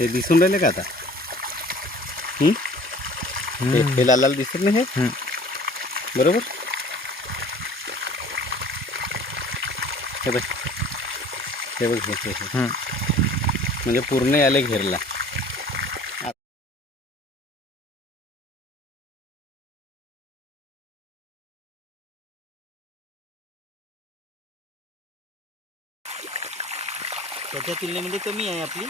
हे दिसून राहिले का आता? हे लाल लाल दिसत नाही हे? बरोबर. हे बघ, हे बघ, हे म्हणजे पूर्ण याले घेरला. त्याच्या तुलनेमध्ये कमी आहे आपली.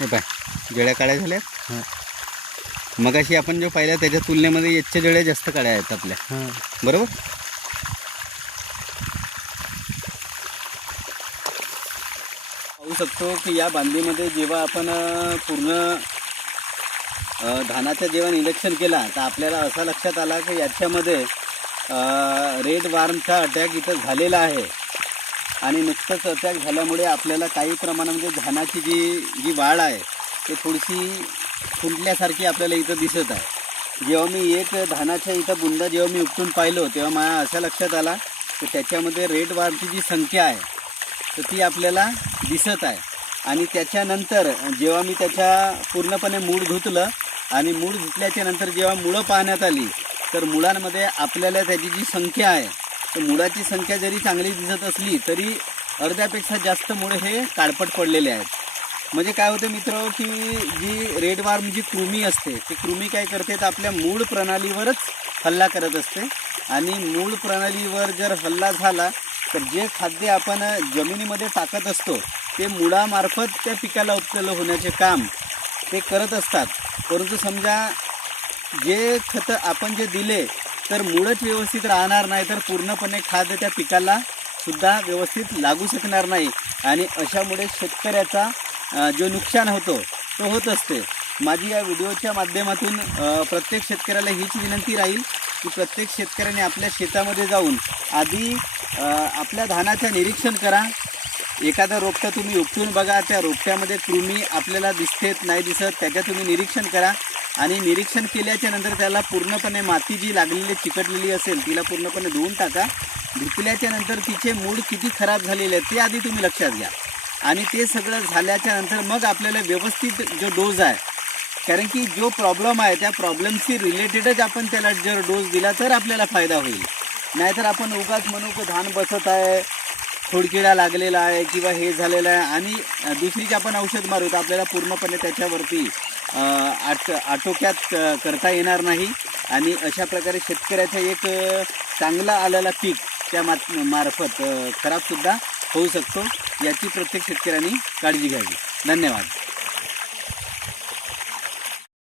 हे पाय, जळ्या काळ्या झाल्या. मगाशी आपण जो पाहिला त्याच्या तुलनेमध्ये याच्या जळ्या जास्त काळ्या आहेत आपल्या. बरोबर. पाहू शकतो की या बांधीमध्ये जेव्हा आपण पूर्ण धानाचं जेव्हा निरीक्षण केला तर आपल्याला असा लक्षात आला की याच्यामध्ये रेड वार्मचा अटॅक इथं झालेला आहे. आणि नुकतंच अटॅक झाल्यामुळे आपल्याला काही प्रमाणामध्ये धानाची जी वाढ आहे ते थोडीशी खुंटल्यासारखी आपल्याला इथं दिसत आहे. जेव्हा मी एक धानाच्या इथं बुंदा जेव्हा मी उपटून पाहिलो तेव्हा मला असं लक्षात आला की त्याच्यामध्ये रेड वार्मची जी संख्या आहे तर ती आपल्याला दिसत आहे. आणि त्याच्यानंतर जेव्हा मी त्याच्या पूर्णपणे मूळ धुतलं आणि मूळ धुतल्याच्या नंतर जेव्हा मुळं पाहण्यात आली तर मुळांमध्ये आपल्याला त्याची जी संख्या आहे तर मुळाची संख्या जरी चांगली दिसत असली तरी अर्ध्यापेक्षा जास्त मुळे हे काळपट पडलेले आहेत. म्हणजे काय होतं मित्र की जी रेड वार्म जी कृमी असते ती कृमी काय करते तर आपल्या मूळ प्रणालीवरच हल्ला करत असते. आणि मूळ प्रणालीवर जर हल्ला झाला तर जे खाद्य आपण जमिनीमध्ये टाकत असतो ते मुळामार्फत त्या पिकाला उपलब्ध होण्याचे काम ते करत असतात. परंतु समजा जे खतं आपण जे दिले तर मुळच व्यवस्थित राहणार नाही तर पूर्णपणे खाद्य त्या पिकाला सुद्धा व्यवस्थित लागू शकणार नाही. आणि अशामुळे शेतकऱ्याचा जो नुकसान होतो तो होत असते. माझी या व्हिडिओच्या माध्यमातून प्रत्येक शेतकऱ्याला हीच विनंती राहील की प्रत्येक शेतकऱ्याने आपल्या शेतामध्ये जाऊन आधी आपल्या धानाचं निरीक्षण करा. एखादं रोपटं तुम्ही उपटून बघा, त्या रोपट्यामध्ये कृमी आपल्याला दिसतेत नाही दिसत त्याच्या तुम्ही निरीक्षण करा. आणि निरीक्षण केल्याच्या नंतर त्याला पूर्णपणे माती जी लागलेली चिकटलेली असेल तिला पूर्णपणे धुवून टाका. धुतल्याच्या नंतर तिचे मूळ किती खराब झालेले आहेत ते आधी तुम्ही लक्षात घ्या. आणि ते सगळं झाल्याच्या नंतर मग आपल्याला व्यवस्थित जो डोस आहे, कारण की जो प्रॉब्लेम आहे त्या प्रॉब्लेमशी रिलेटेडच आपण त्याला जर डोस दिला तर आपल्याला फायदा होईल. नाहीतर आपण उगाच म्हणू की धान बसत आहे, खोडकिडा लागलेला आहे किंवा हे झालेलं आहे आणि दुसरीचे आपण औषध मारू तर आपल्याला पूर्णपणे त्याच्यावरती आटोक्यात करता येणार नाही. आणि अशा प्रकारे शेतकऱ्याचं एक चांगला आलेला पीक त्या मार्फत खराबसुद्धा होऊ शकतो. याची प्रत्येक शेतकऱ्यांनी काळजी घ्यावी. धन्यवाद.